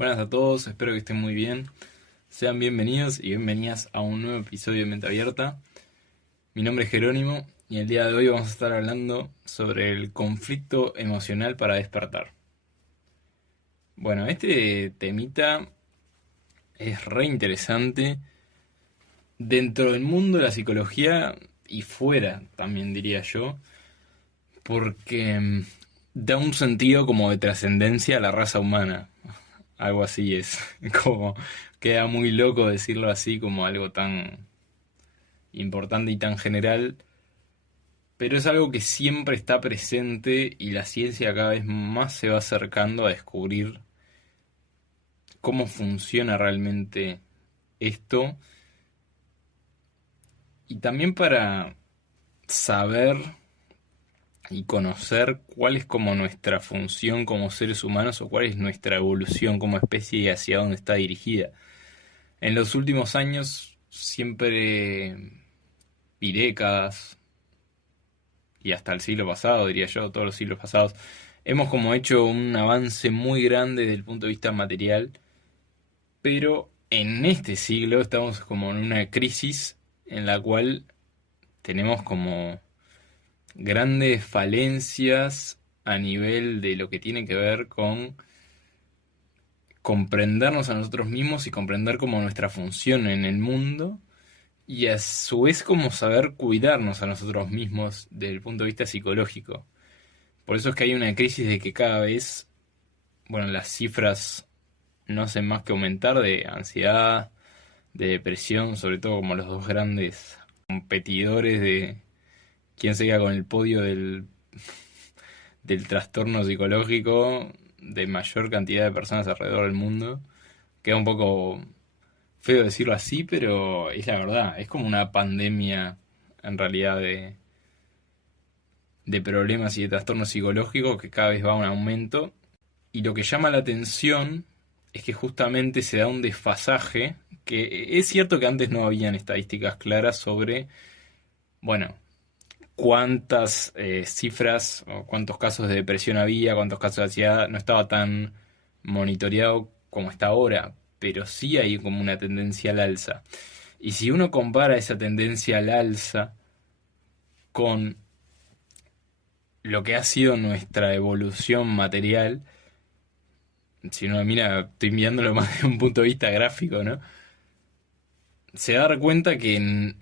Buenas a todos, espero que estén muy bien. Sean bienvenidos y bienvenidas a un nuevo episodio de Mente Abierta. Mi nombre es Jerónimo y el día de hoy vamos a estar hablando sobre el conflicto emocional para despertar. Bueno, este temita es re interesante dentro del mundo de la psicología y fuera también diría yo, porque da un sentido como de trascendencia a la raza humana. Algo así es, como queda muy loco decirlo así como algo tan importante y tan general, pero es algo que siempre está presente y la ciencia cada vez más se va acercando a descubrir cómo funciona realmente esto y también para saber y conocer cuál es como nuestra función como seres humanos o cuál es nuestra evolución como especie y hacia dónde está dirigida. En los últimos años, siempre, y décadas, y hasta el siglo pasado, diría yo, todos los siglos pasados, hemos como hecho un avance muy grande desde el punto de vista material, pero en este siglo estamos como en una crisis en la cual tenemos como grandes falencias a nivel de lo que tiene que ver con comprendernos a nosotros mismos y comprender como nuestra función en el mundo y a su vez como saber cuidarnos a nosotros mismos desde el punto de vista psicológico. Por eso es que hay una crisis de que cada vez, bueno, las cifras no hacen más que aumentar de ansiedad, de depresión, sobre todo como los dos grandes competidores de quién se queda con el podio del trastorno psicológico de mayor cantidad de personas alrededor del mundo. Queda un poco feo decirlo así, pero es la verdad. Es como una pandemia en realidad de problemas y de trastornos psicológicos que cada vez va a un aumento. Y lo que llama la atención es que justamente se da un desfasaje, que es cierto que antes no habían estadísticas claras sobre, bueno, cuántas cifras o cuántos casos de depresión había, cuántos casos de ansiedad, no estaba tan monitoreado como está ahora, pero sí hay como una tendencia al alza. Y si uno compara esa tendencia al alza con lo que ha sido nuestra evolución material, si uno mira, estoy mirándolo más de un punto de vista gráfico, ¿no? Se da cuenta que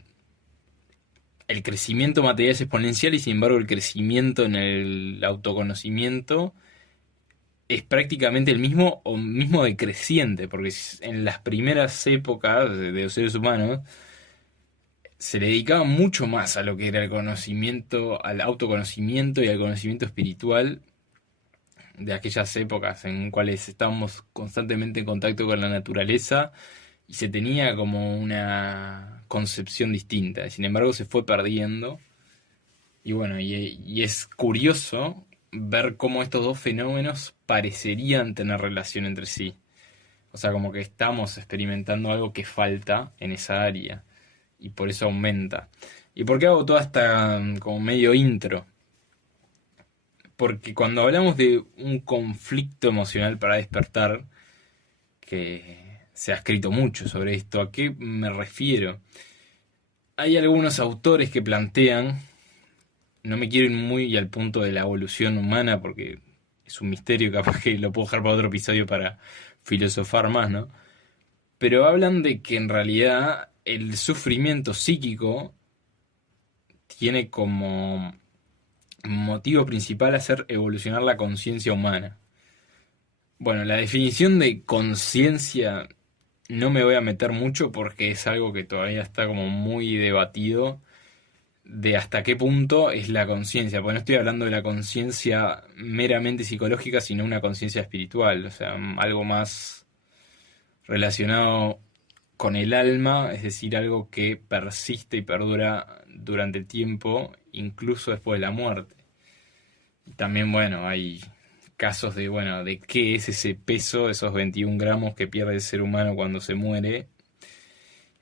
el crecimiento material es exponencial y sin embargo el crecimiento en el autoconocimiento es prácticamente el mismo o mismo decreciente, porque en las primeras épocas de los seres humanos se le dedicaba mucho más a lo que era el conocimiento, al autoconocimiento y al conocimiento espiritual de aquellas épocas en cuales estábamos constantemente en contacto con la naturaleza y se tenía como una concepción distinta. Sin embargo, se fue perdiendo. Y bueno, y es curioso ver cómo estos dos fenómenos parecerían tener relación entre sí. O sea, como que estamos experimentando algo que falta en esa área. Y por eso aumenta. ¿Y por qué hago toda esta como medio intro? Porque cuando hablamos de un conflicto emocional para despertar, que se ha escrito mucho sobre esto, ¿a qué me refiero? Hay algunos autores que plantean, no me quiero ir muy al punto de la evolución humana porque es un misterio, capaz que lo puedo dejar para otro episodio para filosofar más, ¿no? Pero hablan de que en realidad el sufrimiento psíquico tiene como motivo principal hacer evolucionar la conciencia humana. Bueno, la definición de conciencia no me voy a meter mucho porque es algo que todavía está como muy debatido de hasta qué punto es la conciencia, porque no estoy hablando de la conciencia meramente psicológica, sino una conciencia espiritual, o sea, algo más relacionado con el alma, es decir, algo que persiste y perdura durante el tiempo, incluso después de la muerte. Y también, bueno, hay casos de, bueno, de qué es ese peso, esos 21 gramos que pierde el ser humano cuando se muere,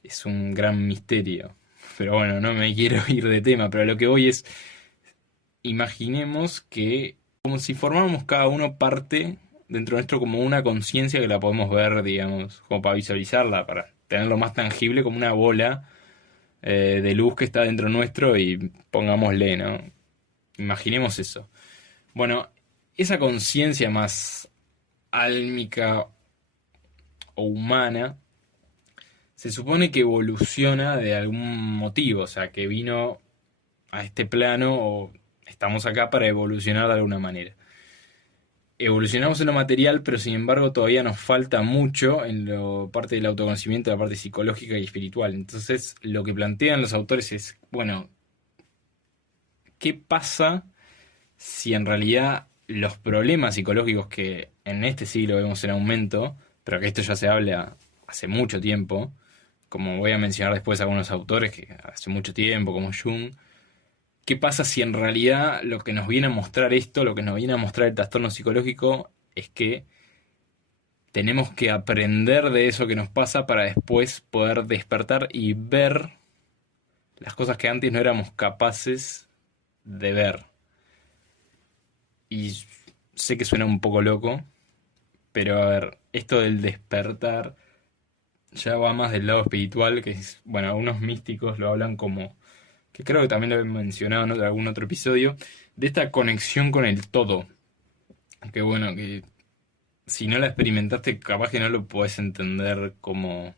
es un gran misterio. Pero bueno, no me quiero ir de tema, pero lo que voy es, imaginemos que como si formáramos cada uno parte dentro nuestro como una conciencia que la podemos ver, digamos, como para visualizarla, para tenerlo más tangible como una bola de luz que está dentro nuestro y pongámosle, ¿no? Imaginemos eso. Bueno, esa conciencia más álmica o humana se supone que evoluciona de algún motivo, o sea, que vino a este plano o estamos acá para evolucionar de alguna manera. Evolucionamos en lo material, pero sin embargo todavía nos falta mucho en la parte del autoconocimiento, la parte psicológica y espiritual. Entonces, lo que plantean los autores es, bueno, ¿qué pasa si en realidad los problemas psicológicos que en este siglo vemos en aumento, pero que esto ya se habla hace mucho tiempo, como voy a mencionar después algunos autores que hace mucho tiempo, como Jung, ¿qué pasa si en realidad lo que nos viene a mostrar esto, lo que nos viene a mostrar el trastorno psicológico, es que tenemos que aprender de eso que nos pasa para después poder despertar y ver las cosas que antes no éramos capaces de ver? Y sé que suena un poco loco, pero a ver, esto del despertar ya va más del lado espiritual, que es, bueno, algunos místicos lo hablan como, que creo que también lo he mencionado en algún otro episodio, de esta conexión con el todo. Que bueno, que si no la experimentaste, capaz que no lo podés entender como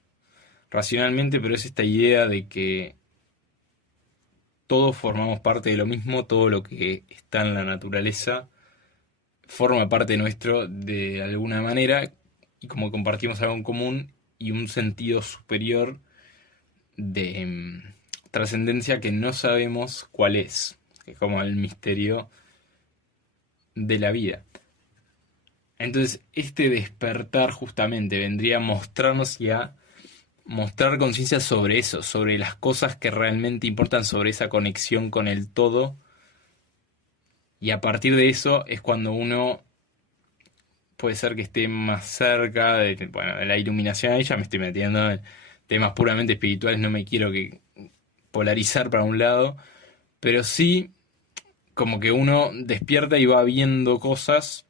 racionalmente, pero es esta idea de que todos formamos parte de lo mismo, todo lo que está en la naturaleza forma parte nuestro de alguna manera, y como compartimos algo en común y un sentido superior de trascendencia que no sabemos cuál es como el misterio de la vida. Entonces, este despertar justamente vendría a mostrarnos y a mostrar conciencia sobre eso, sobre las cosas que realmente importan, sobre esa conexión con el todo. Y a partir de eso es cuando uno puede ser que esté más cerca de, bueno, de la iluminación. Ahí ya me estoy metiendo en temas puramente espirituales, no me quiero que polarizar para un lado, pero sí como que uno despierta y va viendo cosas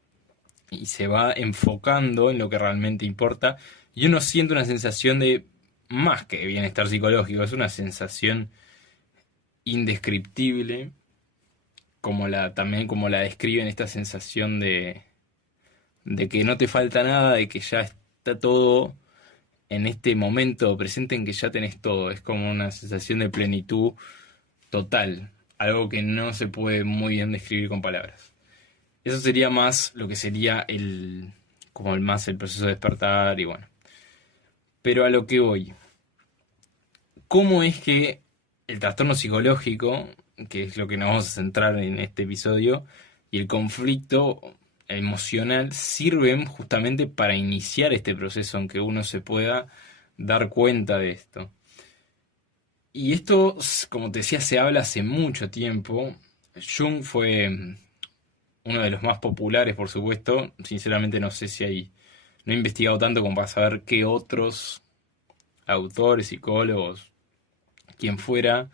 y se va enfocando en lo que realmente importa, y uno siente una sensación de más que bienestar psicológico, es una sensación indescriptible, como la también como la describen, esta sensación de que no te falta nada, de que ya está todo en este momento presente en que ya tenés todo. Es como una sensación de plenitud total, algo que no se puede muy bien describir con palabras. Eso sería más lo que sería como el proceso de despertar y bueno. Pero a lo que voy, ¿cómo es que el trastorno psicológico, que es lo que nos vamos a centrar en este episodio, y el conflicto emocional sirven justamente para iniciar este proceso, aunque uno se pueda dar cuenta de esto? Y esto, como te decía, se habla hace mucho tiempo. Jung fue uno de los más populares, por supuesto. Sinceramente no sé si hay... No he investigado tanto como para saber qué otros autores, psicólogos, quien fuera,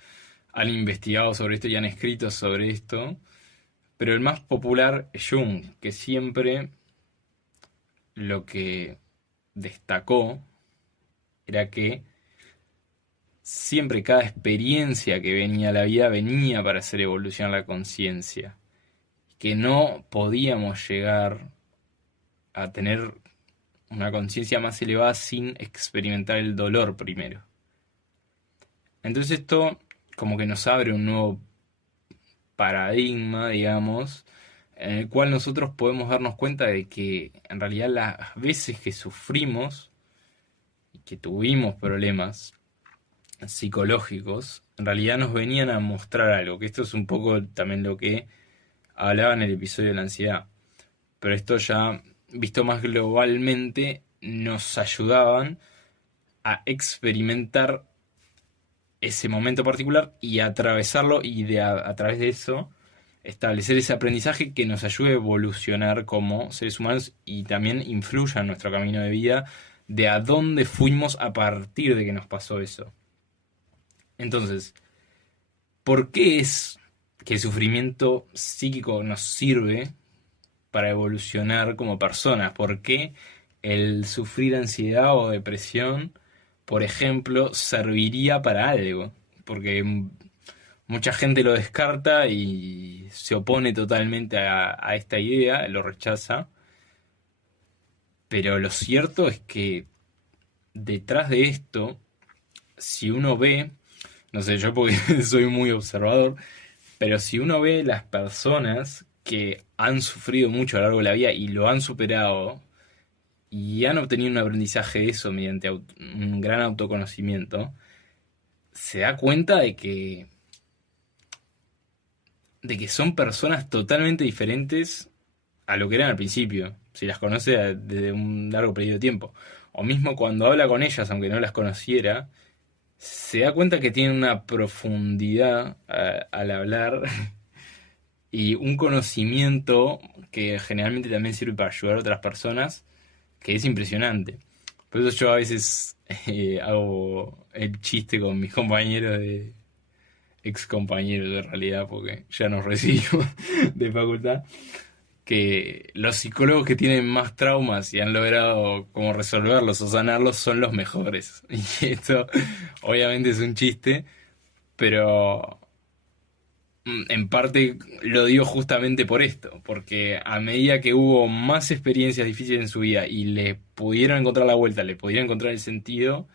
han investigado sobre esto y han escrito sobre esto. Pero el más popular es Jung, que siempre lo que destacó era que siempre cada experiencia que venía a la vida venía para hacer evolucionar la conciencia. Que no podíamos llegar a tener una conciencia más elevada sin experimentar el dolor primero. Entonces esto como que nos abre un nuevo paradigma, digamos, en el cual nosotros podemos darnos cuenta de que en realidad las veces que sufrimos y que tuvimos problemas psicológicos, en realidad nos venían a mostrar algo, que esto es un poco también lo que hablaba en el episodio de la ansiedad, pero esto ya visto más globalmente nos ayudaban a experimentar ese momento particular y atravesarlo y a través de eso establecer ese aprendizaje que nos ayude a evolucionar como seres humanos y también influya en nuestro camino de vida de a dónde fuimos a partir de que nos pasó eso. Entonces, ¿por qué es que el sufrimiento psíquico nos sirve para evolucionar como personas. ¿Por qué el sufrir ansiedad o depresión, por ejemplo, serviría para algo? Porque mucha gente lo descarta y se opone totalmente a esta idea, lo rechaza. Pero lo cierto es que detrás de esto, si uno ve, no sé, yo porque soy muy observador, pero si uno ve las personas que han sufrido mucho a lo largo de la vida y lo han superado y han obtenido un aprendizaje de eso mediante un gran autoconocimiento, se da cuenta de que son personas totalmente diferentes a lo que eran al principio, si las conoce desde un largo periodo de tiempo. O mismo cuando habla con ellas, aunque no las conociera, se da cuenta que tienen una profundidad al hablar y un conocimiento que generalmente también sirve para ayudar a otras personas, que es impresionante. Por eso yo a veces hago el chiste con mis compañeros ex compañeros de realidad, porque ya nos recibimos de facultad, que los psicólogos que tienen más traumas y han logrado como resolverlos o sanarlos son los mejores. Y esto obviamente es un chiste, pero en parte lo digo justamente por esto, porque a medida que hubo más experiencias difíciles en su vida y le pudieron encontrar la vuelta, le pudieron encontrar el sentido,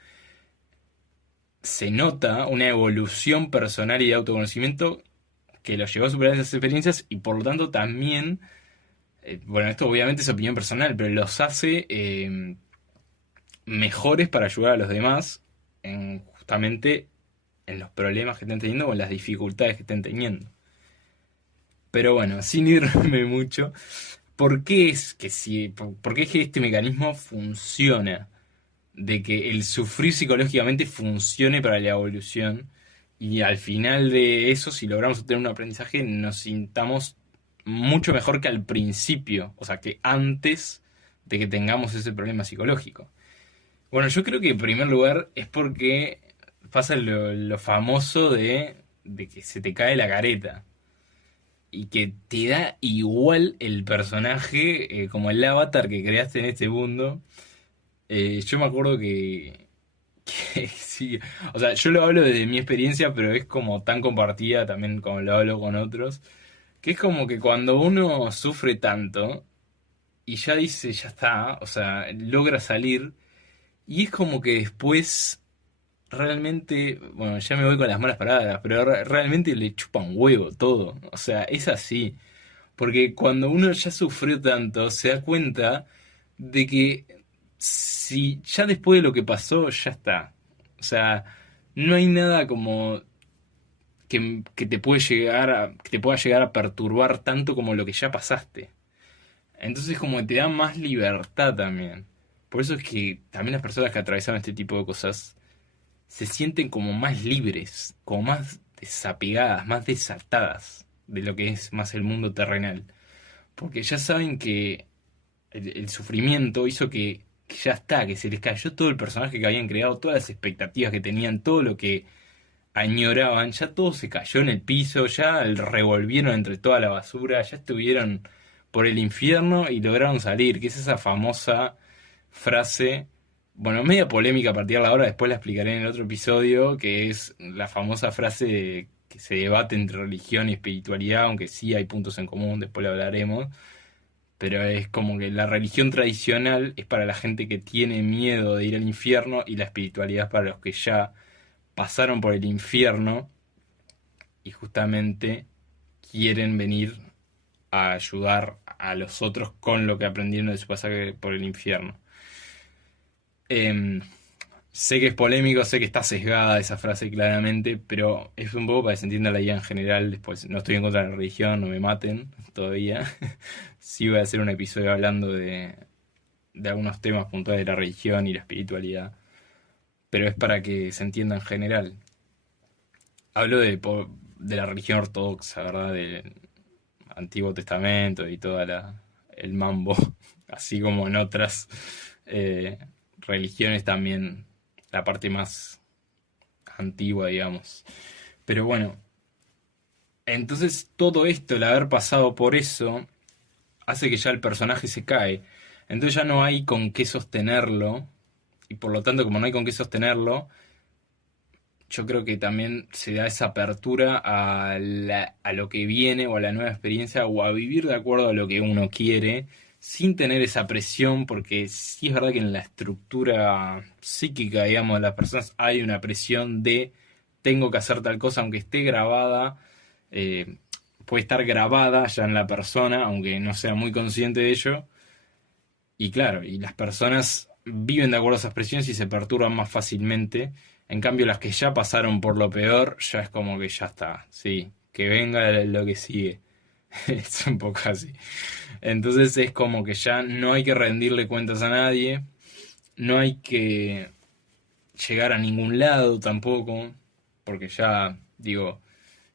se nota una evolución personal y de autoconocimiento que los llevó a superar esas experiencias y por lo tanto también, bueno, esto obviamente es opinión personal, pero los hace mejores para ayudar a los demás justamente en los problemas que estén teniendo o en las dificultades que estén teniendo. Pero bueno, sin irme mucho, ¿por qué es que este mecanismo funciona? De que el sufrir psicológicamente funcione para la evolución y al final de eso, si logramos obtener un aprendizaje, nos sintamos mucho mejor que al principio, o sea, que antes de que tengamos ese problema psicológico. Bueno, yo creo que en primer lugar es porque pasa lo famoso de que se te cae la careta y que te da igual el personaje como el avatar que creaste en este mundo. Yo me acuerdo que sí, o sea, yo lo hablo desde mi experiencia, pero es como tan compartida también como lo hablo con otros, que es como que cuando uno sufre tanto y ya dice, ya está, o sea, logra salir, y es como que después realmente, bueno, ya me voy con las malas palabras, pero realmente le chupan huevo todo, o sea, es así, porque cuando uno ya sufrió tanto, se da cuenta de que si ya después de lo que pasó, ya está. O sea, no hay nada como que te puede que te pueda llegar a perturbar tanto como lo que ya pasaste. Entonces como que te da más libertad también. Por eso es que también las personas que atravesaron este tipo de cosas se sienten como más libres, como más desapegadas, más desatadas de lo que es más el mundo terrenal. Porque ya saben que el sufrimiento hizo que ya está, que se les cayó todo el personaje que habían creado, todas las expectativas que tenían, todo lo que añoraban, ya todo se cayó en el piso, ya el revolvieron entre toda la basura, ya estuvieron por el infierno y lograron salir, que es esa famosa frase, bueno, media polémica a partir de ahora, después la explicaré en el otro episodio, que es la famosa frase que se debate entre religión y espiritualidad, aunque sí hay puntos en común, después lo hablaremos, pero es como que la religión tradicional es para la gente que tiene miedo de ir al infierno y la espiritualidad es para los que ya pasaron por el infierno y justamente quieren venir a ayudar a los otros con lo que aprendieron de su pasaje por el infierno. Em, Sé que es polémico, sé que está sesgada esa frase claramente, pero es un poco para que se entienda la idea en general. Después, no estoy en contra de la religión, no me maten todavía. Sí voy a hacer un episodio hablando de algunos temas puntuales de la religión y la espiritualidad, pero es para que se entienda en general. Hablo de la religión ortodoxa, ¿verdad? Del Antiguo Testamento y toda el mambo, así como en otras eh, religiones también, la parte más antigua, digamos. Pero bueno, entonces todo esto, el haber pasado por eso, hace que ya el personaje se cae. Entonces ya no hay con qué sostenerlo. Y por lo tanto, como no hay con qué sostenerlo, yo creo que también se da esa apertura a lo que viene o a la nueva experiencia o a vivir de acuerdo a lo que uno quiere, sin tener esa presión, porque sí es verdad que en la estructura psíquica, digamos, de las personas hay una presión de tengo que hacer tal cosa, aunque esté grabada, eh, puede estar grabada ya en la persona, aunque no sea muy consciente de ello. Y claro, y las personas viven de acuerdo a esas presiones y se perturban más fácilmente. En cambio, las que ya pasaron por lo peor, ya es como que ya está. Sí, que venga lo que sigue. Es un poco así. Entonces es como que ya no hay que rendirle cuentas a nadie. No hay que llegar a ningún lado tampoco. Porque ya, digo,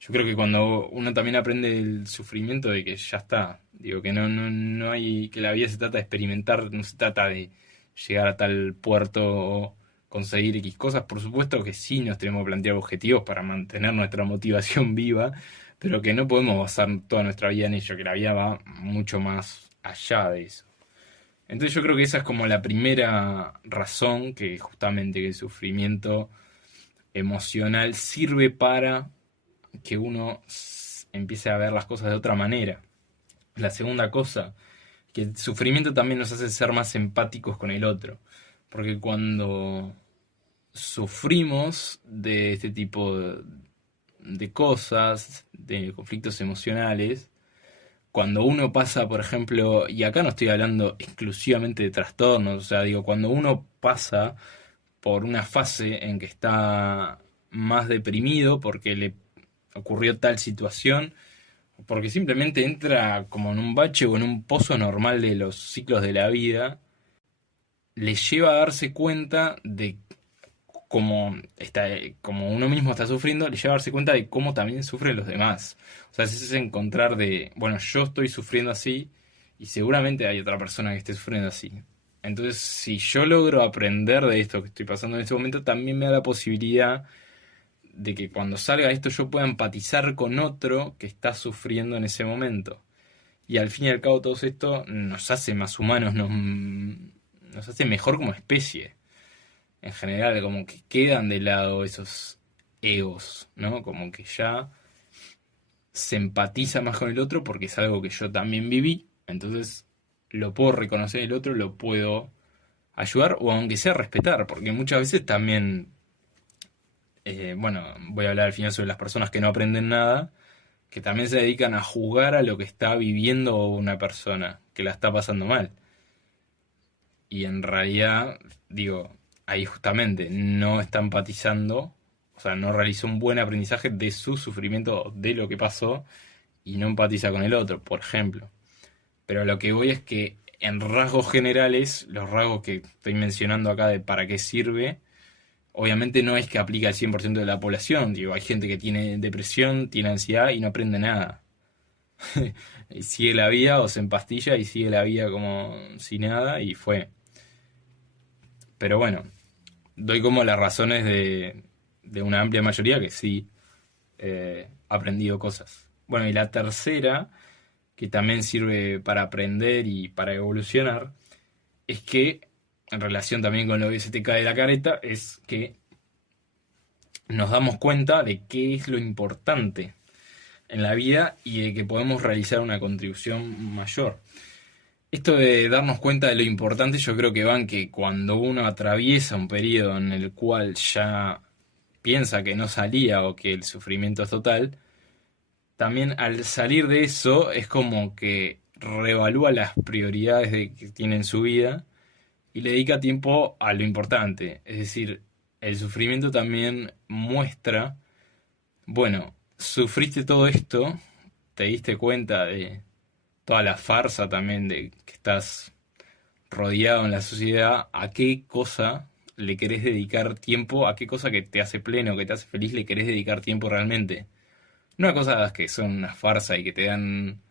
yo creo que cuando uno también aprende el sufrimiento de que ya está, digo que no hay, que la vida se trata de experimentar, no se trata de llegar a tal puerto o conseguir X cosas. Por supuesto que sí nos tenemos que plantear objetivos para mantener nuestra motivación viva, pero que no podemos basar toda nuestra vida en ello, que la vida va mucho más allá de eso. Entonces yo creo que esa es como la primera razón que justamente que el sufrimiento emocional sirve para que uno empiece a ver las cosas de otra manera. La segunda cosa, que el sufrimiento también nos hace ser más empáticos con el otro. Porque cuando sufrimos de este tipo de cosas, de conflictos emocionales, cuando uno pasa, por ejemplo, y acá no estoy hablando exclusivamente de trastornos, o sea, digo, cuando uno pasa por una fase en que está más deprimido porque le ocurrió tal situación, porque simplemente entra como en un bache o en un pozo normal de los ciclos de la vida, le lleva a darse cuenta de cómo está, como uno mismo está sufriendo, le lleva a darse cuenta de cómo también sufren los demás. O sea, es encontrar de, bueno, yo estoy sufriendo así y seguramente hay otra persona que esté sufriendo así. Entonces, si yo logro aprender de esto que estoy pasando en este momento, también me da la posibilidad de que cuando salga esto yo pueda empatizar con otro que está sufriendo en ese momento. Y al fin y al cabo todo esto nos hace más humanos, nos hace mejor como especie. En general, como que quedan de lado esos egos, ¿no? Como que ya se empatiza más con el otro porque es algo que yo también viví. Entonces lo puedo reconocer en el otro, lo puedo ayudar o aunque sea respetar, porque muchas veces también bueno, voy a hablar al final sobre las personas que no aprenden nada, que también se dedican a juzgar a lo que está viviendo una persona, que la está pasando mal. Y en realidad, digo, ahí justamente no está empatizando, o sea, no realizó un buen aprendizaje de su sufrimiento, de lo que pasó, y no empatiza con el otro, por ejemplo. Pero lo que voy es que en rasgos generales, los rasgos que estoy mencionando acá de para qué sirve, obviamente no es que aplica al 100% de la población. Digo, hay gente que tiene depresión, tiene ansiedad y no aprende nada. Y sigue la vida o se empastilla y sigue la vida como si nada y fue. Pero bueno, doy como las razones de una amplia mayoría que sí ha aprendido cosas. Bueno, y la tercera, que también sirve para aprender y para evolucionar, es que, en relación también con lo que se te cae de la careta, es que nos damos cuenta de qué es lo importante en la vida y de que podemos realizar una contribución mayor. Esto de darnos cuenta de lo importante yo creo que va en que cuando uno atraviesa un periodo en el cual ya piensa que no salía o que el sufrimiento es total, también al salir de eso es como que reevalúa las prioridades que tiene en su vida y le dedica tiempo a lo importante. Es decir, el sufrimiento también muestra, bueno, sufriste todo esto, te diste cuenta de toda la farsa también de que estás rodeado en la sociedad, a qué cosa le querés dedicar tiempo, a qué cosa que te hace pleno, que te hace feliz, le querés dedicar tiempo realmente. No a cosas que son una farsa y que te dan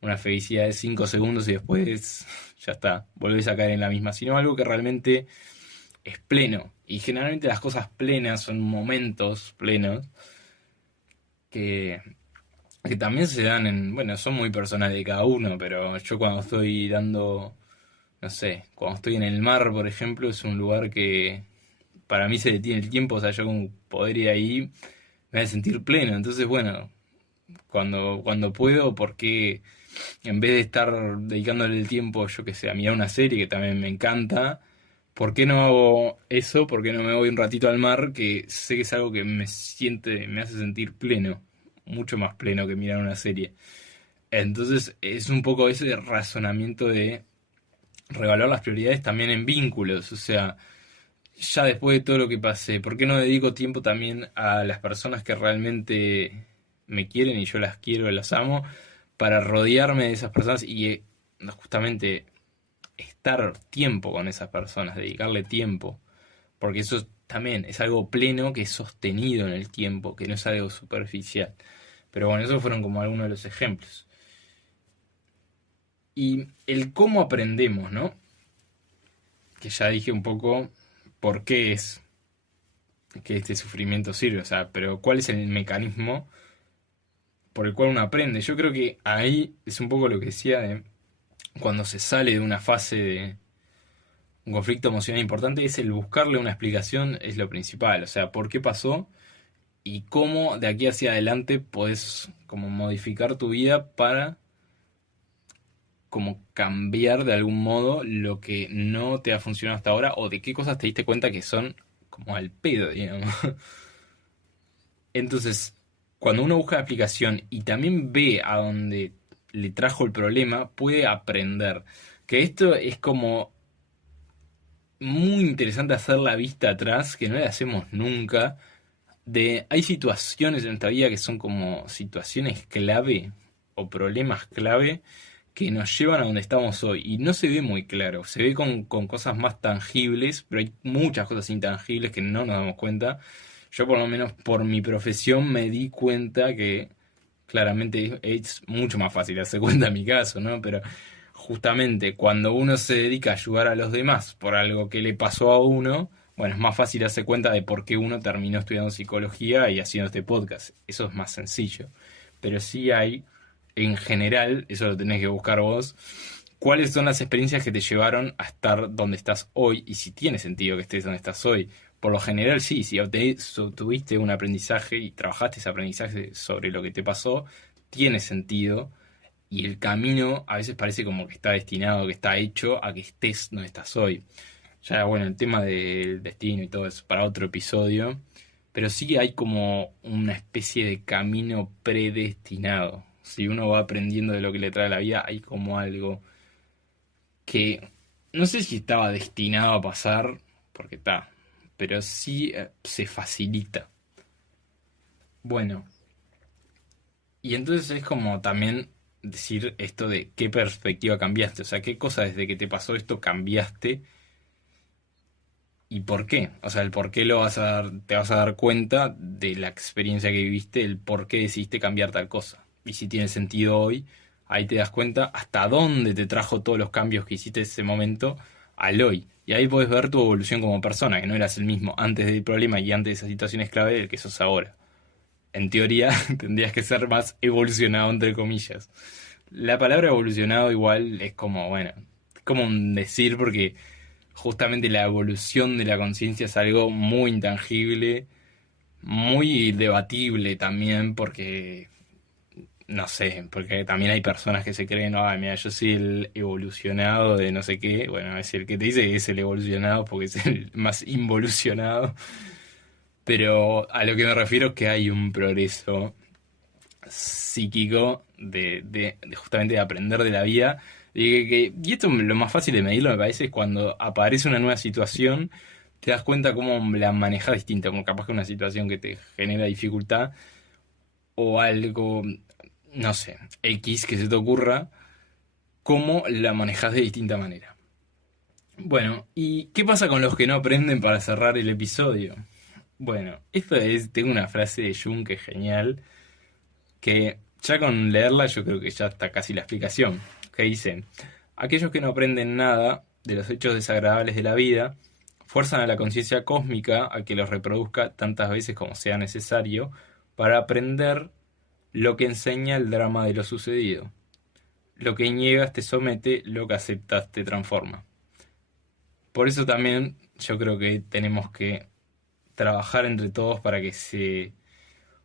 una felicidad de 5 segundos y después ya está, volvés a caer en la misma, sino algo que realmente es pleno. Y generalmente las cosas plenas son momentos plenos que que también se dan bueno, son muy personales de cada uno, pero yo cuando estoy dando, no sé, cuando estoy en el mar, por ejemplo, es un lugar que para mí se detiene el tiempo, o sea, yo con poder ir ahí me hace sentir pleno, entonces bueno, cuando puedo, porque en vez de estar dedicándole el tiempo, yo que sé, a mirar una serie que también me encanta, ¿por qué no hago eso? ¿Por qué no me voy un ratito al mar? Que sé que es algo que me hace sentir pleno, mucho más pleno que mirar una serie. Entonces es un poco ese razonamiento de revaluar las prioridades también en vínculos, o sea, ya después de todo lo que pasé, ¿por qué no dedico tiempo también a las personas que realmente me quieren y yo las quiero, las amo, para rodearme de esas personas y justamente estar tiempo con esas personas, dedicarle tiempo? Porque eso también es algo pleno que es sostenido en el tiempo, que no es algo superficial. Pero bueno, esos fueron como algunos de los ejemplos. Y el cómo aprendemos, ¿no? Que ya dije un poco por qué es que este sufrimiento sirve, o sea, pero cuál es el mecanismo por el cual uno aprende. Yo creo que ahí es un poco lo que decía de cuando se sale de una fase de un conflicto emocional importante, es el buscarle una explicación, es lo principal, o sea, por qué pasó y cómo de aquí hacia adelante podés como modificar tu vida para como cambiar de algún modo lo que no te ha funcionado hasta ahora o de qué cosas te diste cuenta que son como al pedo, digamos. Entonces, cuando uno busca la explicación y también ve a dónde le trajo el problema, puede aprender. Que esto es como muy interesante hacer la vista atrás, que no la hacemos nunca. Hay situaciones en nuestra vida que son como situaciones clave o problemas clave que nos llevan a donde estamos hoy. Y no se ve muy claro, se ve con cosas más tangibles, pero hay muchas cosas intangibles que no nos damos cuenta. Yo por lo menos por mi profesión me di cuenta que claramente es mucho más fácil darse cuenta en mi caso, ¿no? Pero justamente cuando uno se dedica a ayudar a los demás por algo que le pasó a uno, bueno, es más fácil darse cuenta de por qué uno terminó estudiando psicología y haciendo este podcast. Eso es más sencillo. Pero sí hay, en general, eso lo tenés que buscar vos, cuáles son las experiencias que te llevaron a estar donde estás hoy y si tiene sentido que estés donde estás hoy. Por lo general sí, si tuviste un aprendizaje y trabajaste ese aprendizaje sobre lo que te pasó, tiene sentido y el camino a veces parece como que está destinado, que está hecho a que estés donde estás hoy. Ya, bueno, el tema del destino y todo eso para otro episodio, pero sí hay como una especie de camino predestinado. Si uno va aprendiendo de lo que le trae la vida, hay como algo que no sé si estaba destinado a pasar, porque está, pero sí se facilita. Bueno, y entonces es como también decir esto de qué perspectiva cambiaste, o sea, qué cosa desde que te pasó esto cambiaste y por qué. O sea, el por qué te vas a dar cuenta de la experiencia que viviste, el por qué decidiste cambiar tal cosa. Y si tiene sentido hoy, ahí te das cuenta hasta dónde te trajo todos los cambios que hiciste en ese momento al hoy. Y ahí puedes ver tu evolución como persona, que no eras el mismo antes del problema y antes de esas situaciones clave del que sos ahora. En teoría, tendrías que ser más evolucionado, entre comillas. La palabra evolucionado igual es como, bueno, es como un decir porque justamente la evolución de la conciencia es algo muy intangible, muy debatible también, porque, no sé, porque también hay personas que se creen, ay, mira, yo soy el evolucionado de no sé qué. Bueno, es el que te dice que es el evolucionado porque es el más involucionado. Pero a lo que me refiero es que hay un progreso psíquico de justamente de aprender de la vida. Y esto lo más fácil de medirlo me parece es cuando aparece una nueva situación, te das cuenta cómo la manejas distinta, como capaz que una situación que te genera dificultad o algo, no sé, X que se te ocurra, cómo la manejas de distinta manera. Bueno, ¿y qué pasa con los que no aprenden para cerrar el episodio? Bueno, tengo una frase de Jung que es genial, que ya con leerla yo creo que ya está casi la explicación, que dice, aquellos que no aprenden nada de los hechos desagradables de la vida, fuerzan a la conciencia cósmica a que los reproduzca tantas veces como sea necesario para aprender Lo que enseña el drama de lo sucedido. Lo que niegas te somete, lo que aceptas te transforma. Por eso también yo creo que tenemos que trabajar entre todos para que se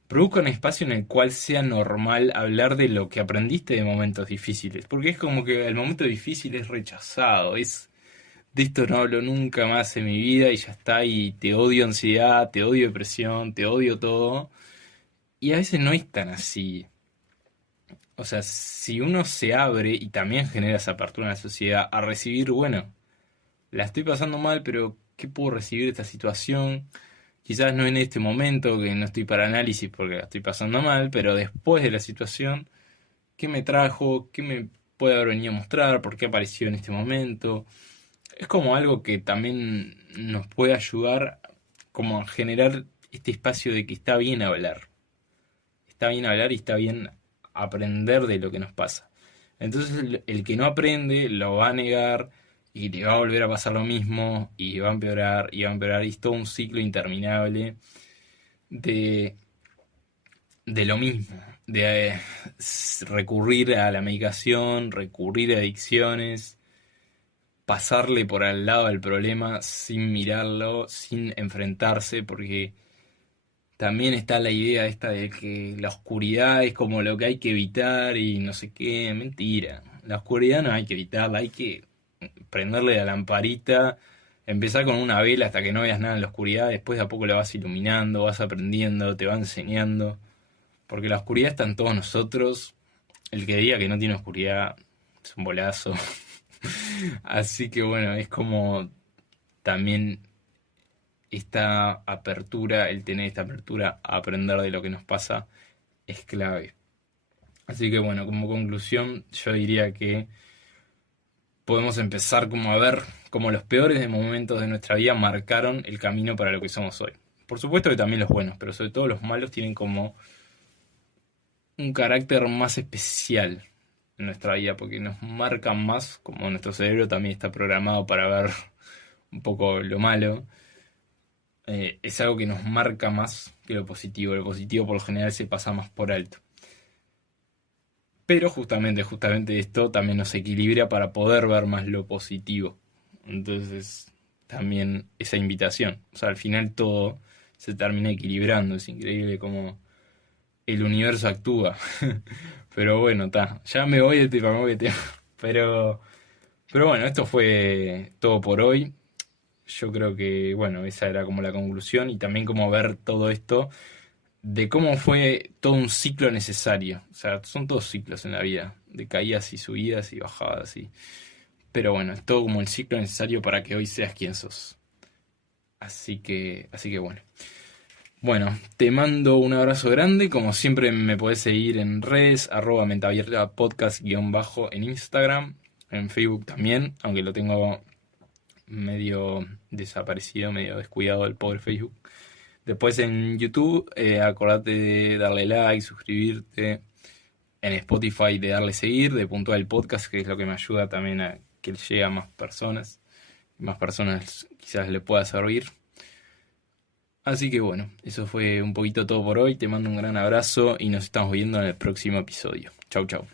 produzca un espacio en el cual sea normal hablar de lo que aprendiste de momentos difíciles. Porque es como que el momento difícil es rechazado, es de esto no hablo nunca más en mi vida y ya está, y te odio ansiedad, te odio depresión, te odio todo. Y a veces no es tan así. O sea, si uno se abre y también genera esa apertura en la sociedad a recibir, bueno, la estoy pasando mal, pero ¿qué puedo recibir de esta situación? Quizás no en este momento, que no estoy para análisis porque la estoy pasando mal, pero después de la situación, ¿qué me trajo? ¿Qué me puede haber venido a mostrar? ¿Por qué apareció en este momento? Es como algo que también nos puede ayudar como a generar este espacio de que está bien hablar. Está bien hablar y está bien aprender de lo que nos pasa. Entonces el que no aprende lo va a negar y le va a volver a pasar lo mismo y va a empeorar y va a empeorar y es todo un ciclo interminable de, de lo mismo, de recurrir a la medicación, recurrir a adicciones, pasarle por al lado del problema sin mirarlo, sin enfrentarse, porque también está la idea esta de que la oscuridad es como lo que hay que evitar y no sé qué, mentira. La oscuridad no hay que evitarla, hay que prenderle la lamparita, empezar con una vela hasta que no veas nada en la oscuridad, después de a poco la vas iluminando, vas aprendiendo, te va enseñando, porque la oscuridad está en todos nosotros. El que diga que no tiene oscuridad es un bolazo. Así que bueno, es como también esta apertura, el tener esta apertura a aprender de lo que nos pasa es clave. Así que bueno, como conclusión, yo diría que podemos empezar como a ver cómo los peores de momentos de nuestra vida marcaron el camino para lo que somos hoy. Por supuesto que también los buenos, pero sobre todo los malos tienen como un carácter más especial en nuestra vida, porque nos marcan más, como nuestro cerebro también está programado para ver un poco lo malo. Es algo que nos marca más que lo positivo. Lo positivo por lo general se pasa más por alto. Pero justamente esto también nos equilibra para poder ver más lo positivo. Entonces, también esa invitación. O sea, al final todo se termina equilibrando. Es increíble cómo el universo actúa. Pero bueno, está. Ya me voy de este tema. Pero, pero bueno, esto fue todo por hoy. Yo creo que, bueno, esa era como la conclusión y también como ver todo esto de cómo fue todo un ciclo necesario. O sea, son todos ciclos en la vida, de caídas y subidas y bajadas. Pero bueno, es todo como el ciclo necesario para que hoy seas quien sos. Así que bueno. Bueno, te mando un abrazo grande. Como siempre me podés seguir en redes, @mentabierta podcast _ en Instagram, en Facebook también, aunque lo tengo medio desaparecido, medio descuidado el pobre Facebook. Después en YouTube, acordate de darle like, suscribirte. En Spotify de darle seguir, de puntuar el podcast, que es lo que me ayuda también a que llegue a más personas. Más personas quizás le pueda servir. Así que bueno, eso fue un poquito todo por hoy. Te mando un gran abrazo y nos estamos viendo en el próximo episodio. Chau, chau.